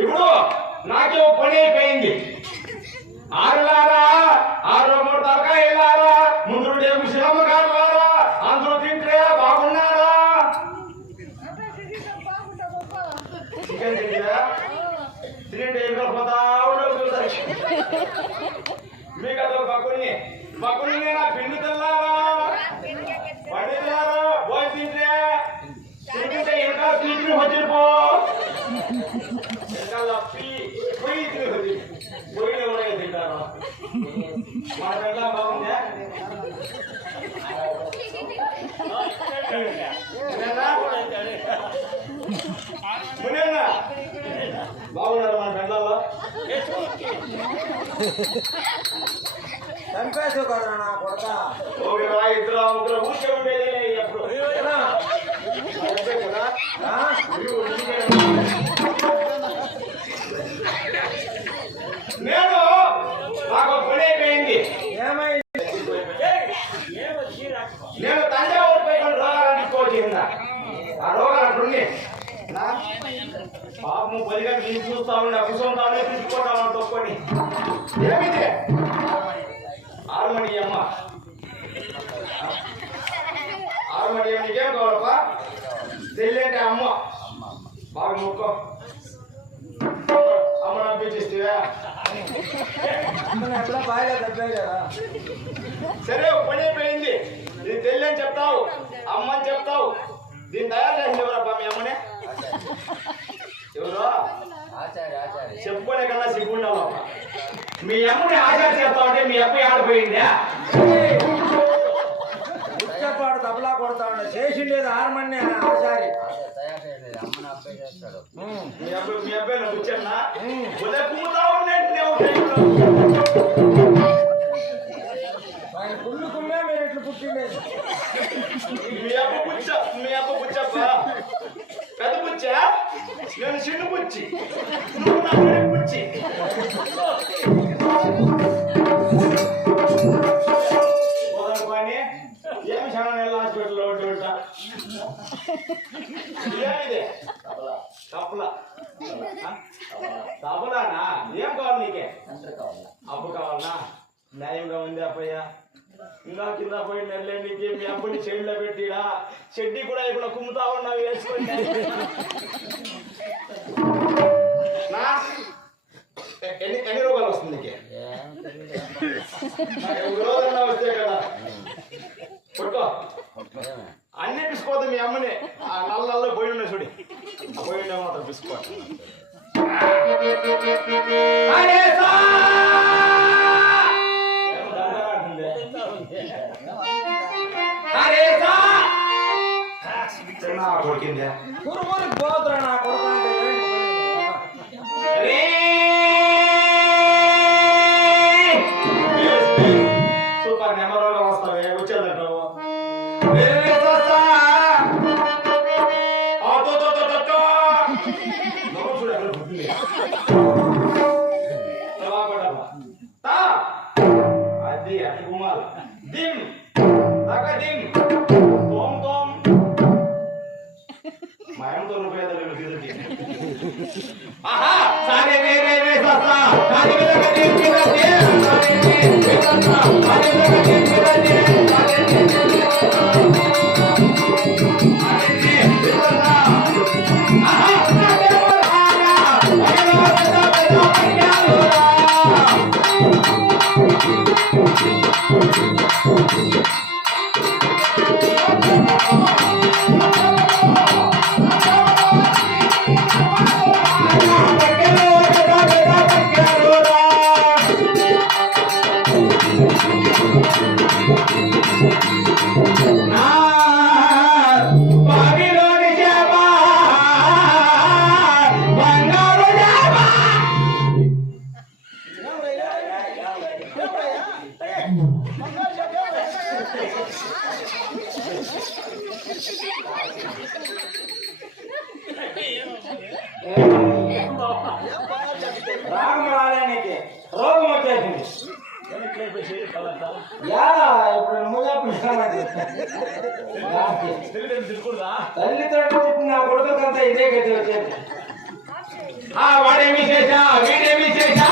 ఇప్పుడు నాకే పని అయిపోయింది. ఆరులారా ఆరు మూడు తలకాయలారా ముందు శ్రమగారులారా అందరూ తింటే బాగున్నారా? చికెన్ తింటా తింటే పోతా ఉండదు. మీకు అదో మక్కుని నా పిండి తెల్లారా పండితులారా పోయి తింటే తింటే ఇంకా సీట్లు వచ్చిపో పొయ్యి పొయ్యిలో ఉన్నాయి తింటారా? మా దగ్గర బాగుందా? బాగున్నారు మన పెళ్ళల్లో చంపేసు కదా నా కొడక. ఒకరా ఇద్దరు ముగ్గురు ఊరికే ఉండేది ఎప్పుడు నేను నాకు పని అయిపోయింది. నేను తంజావూరు పై రోగాలు తీసుకోవచ్చిందా? ఆ రోగాలు అట్లుంది. పాపము 10 గంటలు చూస్తా ఉన్నా కూర్చుంటానే తీసుకోవటం తొక్కొని ఏమిటి ఆరుమణి అమ్మ నీకేం కావాలప్పా? తెల్లంటే అమ్మ బాగా మొక్కో అమ్మ పంపించేస్తావా? సరే పని అయిపోయింది. దీన్ని తెల్లని చెప్తావు, అమ్మని చెప్తావు. దీన్ని తయారు చేసింది ఎవరబ్బా? మీ అమ్మనే ఎవరు? చెప్పుకునే కన్నా సిగ్గుండాలి. మీ అమ్మని ఆచార చేస్తా ఉంటే మీ అబ్బాయి ఆడిపోయిందా? ఉచ్చపాడు తబలా కొడతా ఉండే చేసిండేది ఆరమని ఆచారి. మీ అబ్బాయి నాకు వచ్చానా కుమ్ముతా ఉండే ఆయన కుళ్ళు కుమ్మే మీరు ఇట్లా పుట్టిండేది. మీ అబ్బ పుచ్చప్ప పెద్ద పుచ్చా, నేను చిన్న పుచ్చి, నువ్వు నా పుచ్చి. ఏమి చాలా నెల హాస్పిటల్లో ఉంటా. ఏమిది తప్పలా తప్పలానా? ఏం కావాలి నీకే? అప్పు కావాలనా? న్యాయంగా ఉంది అప్పయ్య. ఇంకా కింద పోయి నెల్లేనికి మీ అప్పుని చెడ్లో పెట్టిడా చెడ్డి కూడా ఇక్కడ కుమ్ముతా ఉన్నావు వేసుకొని. ఎన్ని రోగాలు వస్తుంది నీకే? రోజున్నా వస్తే కదా పడుకో. అన్నీ పిసుకోవద్దు మీ అమ్మని. ఆ నల్ల పోయి ఉన్నాయి చూడి, ఆ పోయి ఉండే మాత్రం పిసుకోవాలి. కొడుకిందా పోతురా నా కొడుకు సూపర్ నెంబర్ వస్తావే వచ్చేదంటావు. అది అటు గుమ్మాలి దిమ్ తగ దిమ్ తోమ్ తోమ్ మాయంతో రూపాయలు తిరిగి. ఆహా సారే రే రే రే ససా సారే రే రే రే రే సారే రే రే ససా సారే రే రే రే రే సారే రే రే ఆహా సారే వరాలా అరే వరదా బెదా బెదా రాగం రాలేనికి రోగం వచ్చేసింది. తల్లితో నా కొడుకంతా ఇదే గతి వచ్చేది. వాడేమి చేశా వీడేమి చేశా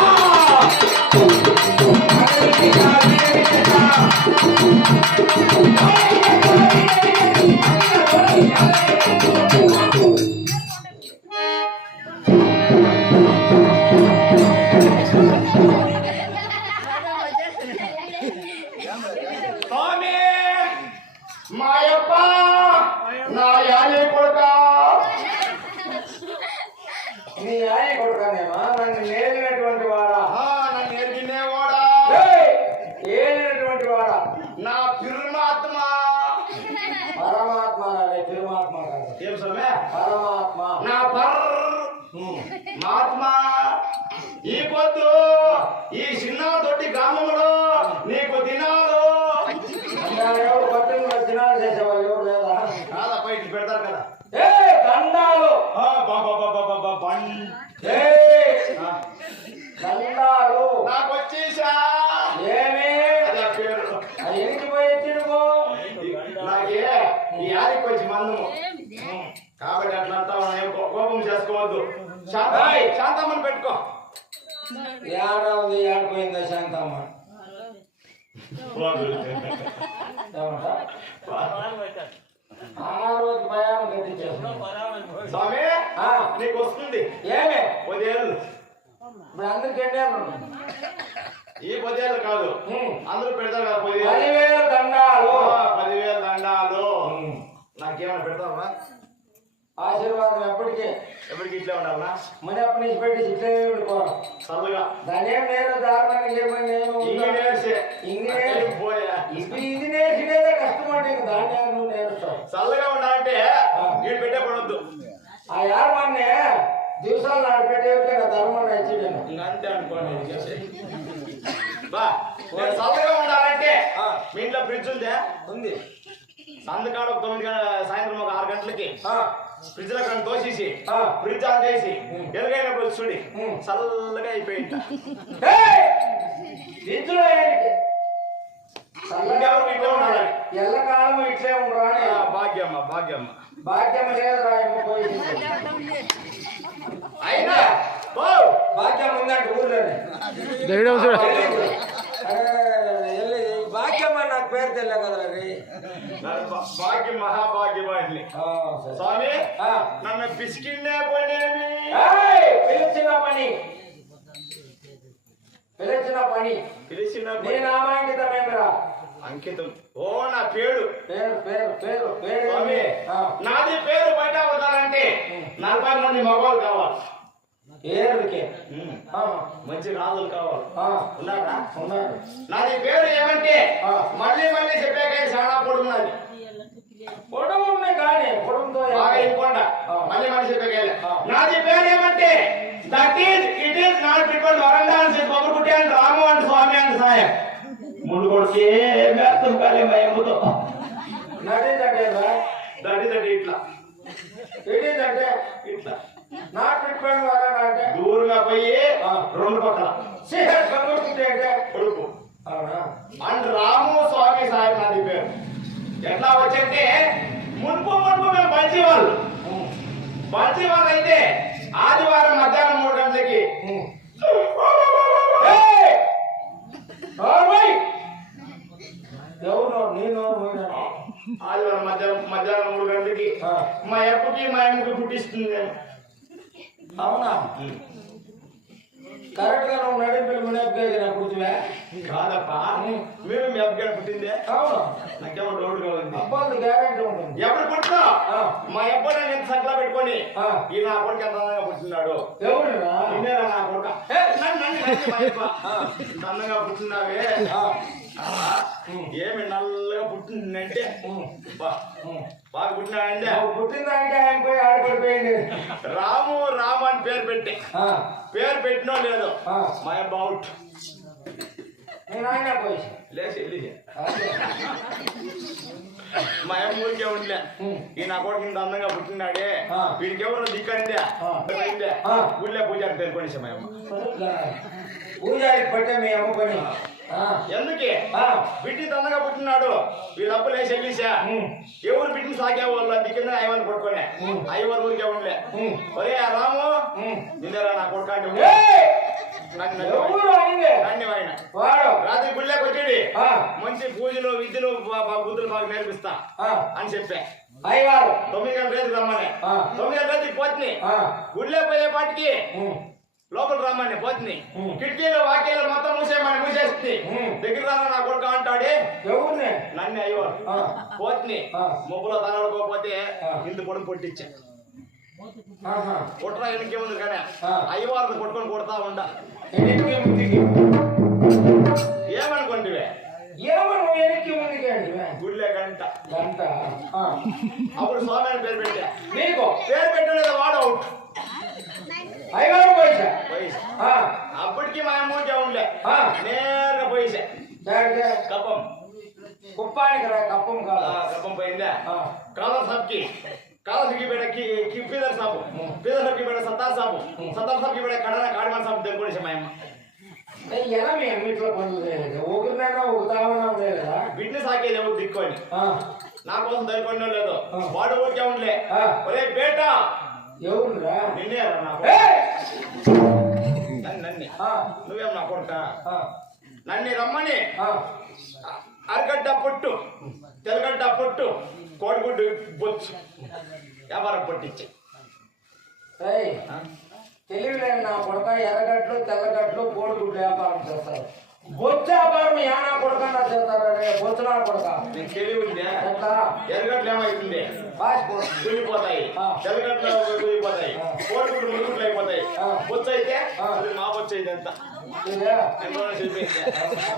మాయప్ప నా యాలి కొడుక. నీ యాలి కొడుకనేమా? నన్ను నేర్పినటువంటి వాడా? నన్ను నేర్పినేవాడా? ఏలినటువంటి వాడా? నా పరమాత్మ. పరమాత్మ తిరుమాత్మ ఏం సమే? పరమాత్మ నా పరమాత్మ. ఈ పొద్దు ఈ చిన్న తొట్టి గ్రామంలో నీకు దినాలు ఎవరు పట్టిన దినాలు చేసేవాళ్ళు ఎవరు లేదా? కాదప్ప ఇటు పెడతారు కదా. దండాలు దండాలు నాకు వచ్చేసా. ఏమి పేరు ఎనికి పోయి తిరుగు నాకే ఈ ఆదికి వచ్చి మందము కాబట్టి అట్లంతా కోపం చేసుకోవద్దు. శాంతమ్మని పెట్టుకో. ఏడా ఉంది ఏడిపోయిందా శాంతమ్మ? స్వామి నీకు వస్తుంది. ఏమే 10 ఏళ్ళు? ఇప్పుడు అందరికి ఎన్ని ఏళ్ళు? ఈ 10 ఏళ్ళు కాదు, అందరూ పెడతారు కదా 10,000 దండాలు. 10,000 దండాలు నాకేమైనా పెడతావా? ఆశీర్వాదం ఎప్పటికీ ఎప్పటికి ఇట్లే ఉండాలనా మన అప్పటి నుంచి పెట్టి ఇట్లే పెట్టుకోవాలి. చల్లగా దానేం నేను దారుణంగా చేయమని నేను ఇంజనీర్స్ పోయా ఇది నేర్చినేదే కష్టం అంటే ఇంక దాన్ని నువ్వు నేర్చుతావు. చల్లగా ఉండాలంటే వీడు పెట్టే పడవద్దు. ఆ యారమాన్నే దివసాలు నాడు పెట్టేవితే నా ధర్మం నచ్చింది. ఇంకా అంతే అనుకోండి. బా నేను చల్లగా ఉండాలంటే మీ ఇంట్లో ఫ్రిడ్జ్ ఉందే ఉంది. సంతకాడ 9 సాయంత్రం ఒక 6 గంటలకి ఫ్రిడ్జ్ లో కానీ తోసేసి ఫ్రిడ్జ్ ఆన్ చేసి ఎలుగైనప్పుడు చూడి చల్లగా అయిపోయింది. ఎల్లకాలం ఇట్లే ఉండరా? భాగ్యమ్మ భాగ్యమ్మ భాగ్యం లేదు పోయింది. అయినా భాగ్యం ఉందంటే ఊర్లోనే భాగ్యం అని నాకు పేరు తెలియదు కదా. భాగ్యం మహాభాగ్యవాడిని స్వామి నన్ను పిసికిండే పోనేమి పిలిచిన పని పిలిచిన నేను ఆమాంకితమేమిరా అంకితం. ఓ నా పేరు పేరు పేరు పేరు పేరు స్వామి నాది పేరు బయట అవుతానంటే 40 మంది మగవాళ్ళు కావాలి. ఏరుకే మంచి రాజులు కావాలి. ఉన్నారా? ఉన్నారు. నాది పేరు ఏమంటే మళ్ళీ మళ్ళీ చెప్పాక చాలా పొడుగున్నది. పొడవు ఉన్నాయి కానీ పొడవుతో బాగా ఇవ్వకుండా మళ్ళీ మళ్ళీ చెప్పాక నాది పేరు ఏమంటే that is it is not between వరండా అండ్ కొబ్బరికుట్టి and Ramu and Swami and సాయం ముందు కొడితే మేస్తం కాలే భయముతో నడేదంటే దట్ ఈజ్ అంటే ఇట్లా ఏంటంటే ఇట్లా నాట్ బిట్వీన్ వరండా అంటే దూరంగా పోయి 2 పక్కల కొబ్బరికుట్టి అంటే కొడుకు అవునా అండ్ రాము స్వామి సాయం నాది పేరు. ఎట్లా వచ్చంటే మున్పు మేము పంచేవాళ్ళు అయితే ఆదివారం మధ్యాహ్నం 3 గంటలకి ఆదివారం మధ్యాహ్నం 3 గంటలకి మా అప్పకి మా అమ్మకి పుట్టిస్తుంది. అవునా? కరెక్ట్ గా నువ్వు నడిపి మునప్పగా పుట్టివా? కాదప్పా మీరు మీ అప్పగా పుట్టిందే. అవును. నాకేమో డౌట్గా ఉంది. అబ్బాయి గ్యారెంటీ ఉంటుంది. ఎప్పుడు పుట్టినా మా అబ్బాయి నేను సంకలా పెట్టుకొని ఈ నా కొడుకు ఎంత అందంగా పుట్టినాడు. ఎవరురా? నిన్నేరా నా కొడుక అందంగా పుట్టినావే ఏమి నల్లగా పుట్టిందంటే బాగా పుట్టినాడంటే పుట్టిందంటే ఆయన పోయి ఆడపడిపోయింది. రాము రాము అని పేరు పెట్టినో లేదు మా అబ్బా అవుట్. నేను ఆయన పోయి లేచి వెళ్ళి మా అమ్మ ఊరికే ఉండలే ఈ నా కొడుకు ఇంత అందంగా పుట్టినాడే వీడికి ఎవరు దిక్కండి ఊళ్ళో పూజ పేర్కొనేసి మా అమ్మ పూజారి పట్టే మీ అమ్మ పని ఎందుకే బిడ్డి తొందరగా పుట్టినాడు వీళ్ళ అప్పులు వేసి వెళ్ళేసా ఎవరు బిడ్డని సాగే వాళ్ళు దిక్కింద అయ్యవని పట్టుకునే అయ్యవారు ఊరికే ఉండలే. ఒరే రాము నిన్నరా నా కొడుకు అంటే రాత్రి గుళ్ళకి వచ్చాడు మంచి పూజలు విద్యలు బుద్ధులు బాగా నేర్పిస్తా అని చెప్పా. 9 గంటల రేతికి రమ్మని 9 గంటల రేతికి పోతుంది. గుళ్ళే పోయే పాటికి లోపల రమ్మని పోతుంది. కిటికీలు వాక్యాలు మొత్తం మూసేస్తుంది. దగ్గర రాను నా కొడుకు అంటాడే నన్ను అయ్యవారు పోతుంది. ముగ్గులో తనడుకోకపోతే ఇందు కొడుకు పొట్టిచ్చా కొట్టరా ఎనికేముంది కానీ అయ్యవారిని కొట్టుకొని కొడతా ఉండ ఏమనుకోండివే గుళ్ళే గంట అప్పుడు స్వామి అని పేరు పెట్టా. నీకు పేరు పెట్టలేదు వాడు అవుట్. అయ్యగారు పోయిసా అప్పటికి మా అమ్మూకే ఉండలే నేరుగా పోయిసా కప్పం కుప్పానికి రా. కప్పం కాదు కప్పం పోయిందా కాలర్ సాబ్కి పీదర్ సాబు పీదర్ సాబ్కి బేట సత్తార్ సాబ్కి బేట కాడమాన్ సాబు తెలుగునేసా మా అమ్మ. ఎలా మీ అన్నింట్లో పనులు లేదు ఒకరినైనా ఒకతామన్నా లేదా బిడ్డ సాకేది ఎవరు దిక్కొని నా కోసం తెలుసుకునే లేదు వాడు ఊరికే ఉండలే. ఒరే బేటా ఎవరురా? నిన్నేరా నాకు నన్ను నువ్వేం నా కొడుక నన్ను రమ్మని అరగడ్డ పొట్టు తెల్లగడ్డ పొట్టు కోడిగుడ్డు బొచ్చు వ్యాపారం పొట్టించి తెలియలేదు నా కొడుక. ఎర్రగడ్లు తెల్లగడ్లు కోడిగుడ్లు వ్యాపారం చేస్తారు. బొచ్చాపారం యానా కొడకన్నా చేస్తారే బొచ్చనా కొడక నీకు తెలివి ఉందే ఎట్లా ఎరగట్లు ఏమైతుంది పాస్పోర్ట్ తుల్లిపోతాయి తెల్లగట్లు తుల్లిపోతాయి కోడిగుడ్లు మురుగుట్లు అయిపోతాయి బొచ్చు అయితే అది మా బొచ్చు అయితే ఎంత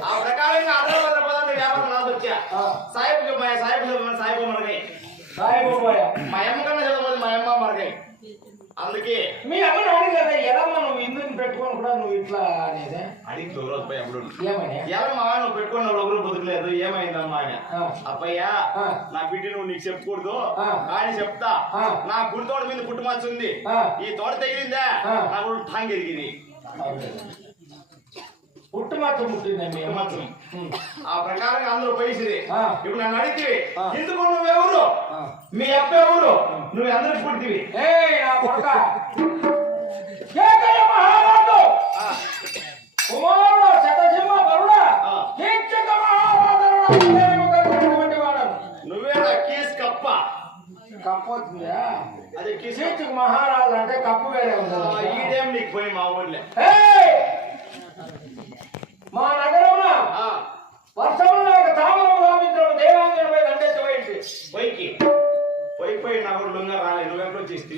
ఆ ప్రకారంగా 60 వ్యాపారం నాకు వచ్చా సాయిబు మరగాయి మా అమ్మ కన్నా చదవదు మా అమ్మ మరగాయి అందుకే మీ అమ్మ నాడు కదా ఎలా మనం ఇందుని పెట్టుకొని కూడా నువ్వు ఇట్లా అనేది అడిగి రోజుపై అప్పుడు ఏమని ఎవరమ్మా నువ్వు పెట్టుకున్న ఒకరు బతుకులేదు ఏమైందమ్మా అని అప్పయ్యా నా బిడ్డ నువ్వు నీకు చెప్పకూడదు కానీ చెప్తా నా గుడి తోట మీద పుట్టుమచ్చ ఉంది ఈ తోట తగిలిందా నా గుడి టాంగ్ ఎరిగింది పుట్టుమచ్చ పుట్టింది ఆ ప్రకారంగా అందరూ పైసిరి ఇప్పుడు నన్ను అడిగితే ఎందుకు నువ్వెవరు మీ అప్ప ఎవరు నువ్వు అందరికి పుట్టివి మహారాజు కుమారుడు శతసింహ గరుడ కీచక నువ్వేనా కీస్ కప్ప కప్పొచ్చిందా అదే కీచక మహారాజు అంటే కప్పు వేరే ఉంది ఈడేం నీకు పోయి మా ఊళ్ళో మా నగరంలో వర్షంలో ఒక తామరం రామించడం దేవాంగనపై దండెత్తి పోయింది పోయి నా ఊళ్ళో రాలేదు నువ్వెప్పుడు చేస్తే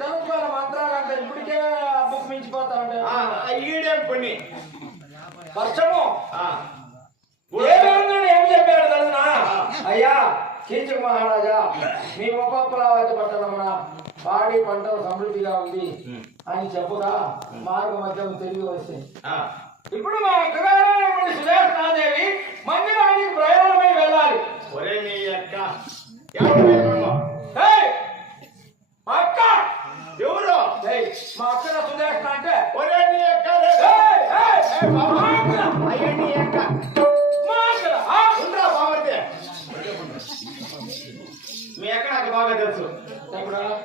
చదువుకోవాలి మంత్రాలు అంటే ఇప్పటికే బుక్ మించిపోతా ఉంటే ఈడేం పని వర్షము దేవాంగనుడు ఏం చెప్పాడు తెలుసునా అయ్యా కీచక మహారాజా మీ ఉపకులావతి పట్టణమున పాడి పంటలు సమృద్ధిగా ఉంది అని చెప్పుగా మార్గ మధ్యం తిరిగి వస్తే ఇప్పుడు మా అక్కగారు సురేష్నాదేవి మందిరానికి ప్రయాణమై వెళ్ళాలి ఒరే నీ అక్క మా అక్క ఎవరు మా అక్క సురేష్ణ అంటే ఒరే నీ అక్క అయ్యా నీ అక్క ఉండరా బామర్తే మీ అక్క నాకు బాగా తెలుసు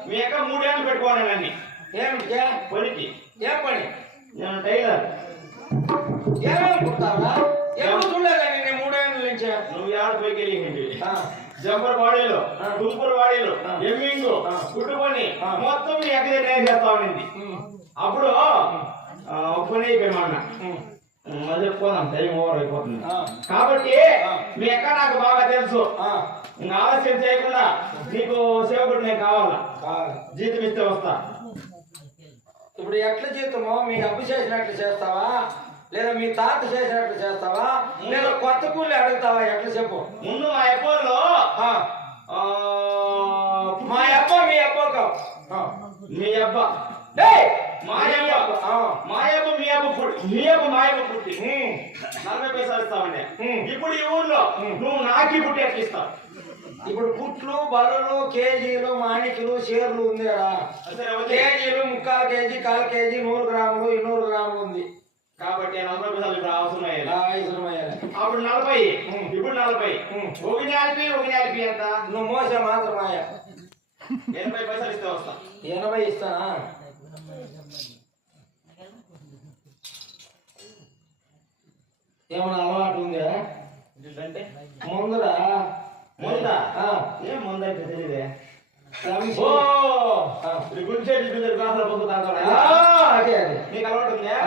మీ అక్క 3 ఏళ్ళు పెట్టుకోండి నన్ను ఏమిటి పనికి ఏం పని నేను టైలర్ ఏమేమి కుడతావా ఎప్పుడు చూడలేదండి నేను 3 ఏళ్ళ నుంచి నువ్వు ఏడు పైకి వెళ్ళి జంపర్ వాడీలు తుంపర్ వాడీలు ఎమ్మింగ్ కుట్టుకొని మొత్తం నీ ఎక్కడే నేను చేస్తా ఉండింది అప్పుడు ఒప్పుకొని అయిపోయినా చెప్పుకోదాం టైం ఓవర్ అయిపోతుంది కాబట్టి మీ ఎక్క నాకు బాగా తెలుసు ఇంకా ఆలస్యం చేయకుండా నీకు సేవకుడు నేను కావాలా జీతం ఇస్తే వస్తా ఇప్పుడు ఎట్లా జీతమో మీ అప్పు చేసినట్లు చేస్తావా లేదా మీ తాత చేసినట్లు చేస్తావా లేదా కొత్త కూలి అడుగుతావా ఎట్లా చెప్పు ముందు మా అబ్బోలో మా అబ్బ మీ అబ్బ మీ అబ్బ మాయబ్బ మీ అబ్బ మాయబ్బ పుట్టి 40 పైసలు ఇస్తామండి ఇప్పుడు ఈ ఊర్లో నువ్వు నాకి పుట్టి ఎట్లా ఇస్తావు ఇప్పుడు పుట్లు బలలు కేజీలు మాణికులు షేర్లు ఉంది కదా కేజీలు 3/4 కేజీ 1/4 కేజీ 100 గ్రాములు 200 గ్రాములు ఉంది కాబట్టి 40 పైసలు ఇప్పుడు అవసరం అప్పుడు 40 ఇప్పుడు 40 ఒక నాలిపి ఎంత నువ్వు మోసే మాత్రమాయ 80 పైసలు ఇస్తే వస్తా 80 ఇస్తానా ఏమన్నా అలవాటు ఉందా అంటే ముందరా ఏం ముందైతే తెలియదే నీకు అలవాటు ఉందా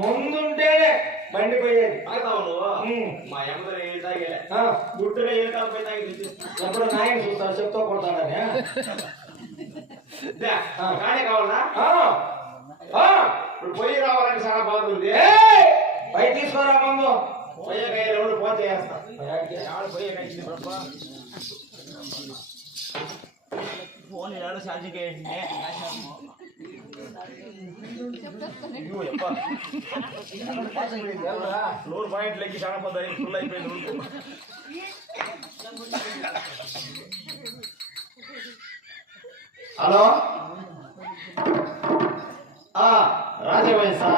ముందుంటేనే బండి పోయేది నువ్వు మా అమ్మతో ఏం తాగేలే గుట్టుగా ఏం కాకపోయి తాగి ఎప్పుడు నాయన చూస్తాడు చెప్తా కొడతాడని కానీ కావాలా ఇప్పుడు పొయ్యి రావాలని చాలా బాగుంది పై తీసుకోరా ముందు పొయ్యకాయ 2 ఫోన్ చేస్తా ఫోన్ 2 ఛార్జింగ్ 100 పాయింట్లు ఎక్కి చాలా పొద్దు ఫుల్ అయిపోయింది హలో రాజవయసా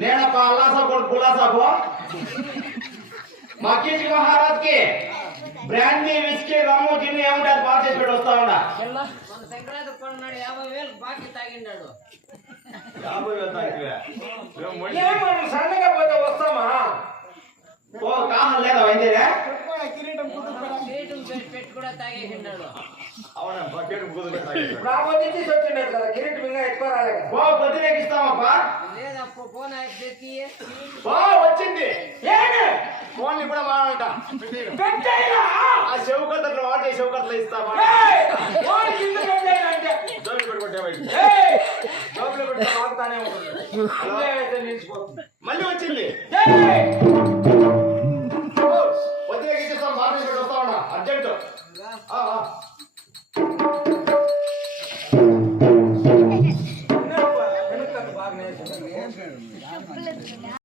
నేనప్ప అల్లాసా కొడుకు కులాసాకు మా కీచక మహారాజ్ కి బ్రాండీ విస్కీ రమ్ము గిన్నె ఏముంటే అది పాస్ చేసి పెట్టి వస్తా ఉండా మన సంక్రాంతి కొన్నాడు 50,000 బాకీ తాగిండాడు 50,000 తాగివే ఏమన్నా సన్నగా పోతే వస్తామా ఓ కాహం లేదా వైద్యరా కిరీటం పెట్టి కూడా తాగేసిండాడు అవునా బకెట్ కుదురు పెట్టాలి ఇప్పుడు ఆ పొద్దు ఇచ్చేసి వచ్చిండేది కదా కిరీటం ఇంకా ఎక్కువ రాలే కదా ఓ పొద్దునేకి ఇస్తామప్పా లేదప్ప ఫోన్ తెచ్చి ఓ వచ్చింది ఏంటి? ఫోన్ కూడా మాడంట పెట్టేయ్యా! ఆ చెవుకత్తలు వాటే చెవుకత్తలు ఇస్తామా ఏయ్! ఫోన్ కింద పెట్టేయ్యంటే. జోబులు పెట్టుకుంటే ఏయ్! జోబులో పెట్టి వాగుతానే ఉంటుంది. అదే అయితే నిలిచిపోతుంది. మళ్ళీ వచ్చింది ఏయ్! పొద్దునేకి ఇస్తాం మార్నింగ్ పెట్టి వస్తా ఉన్నా అర్జెంట్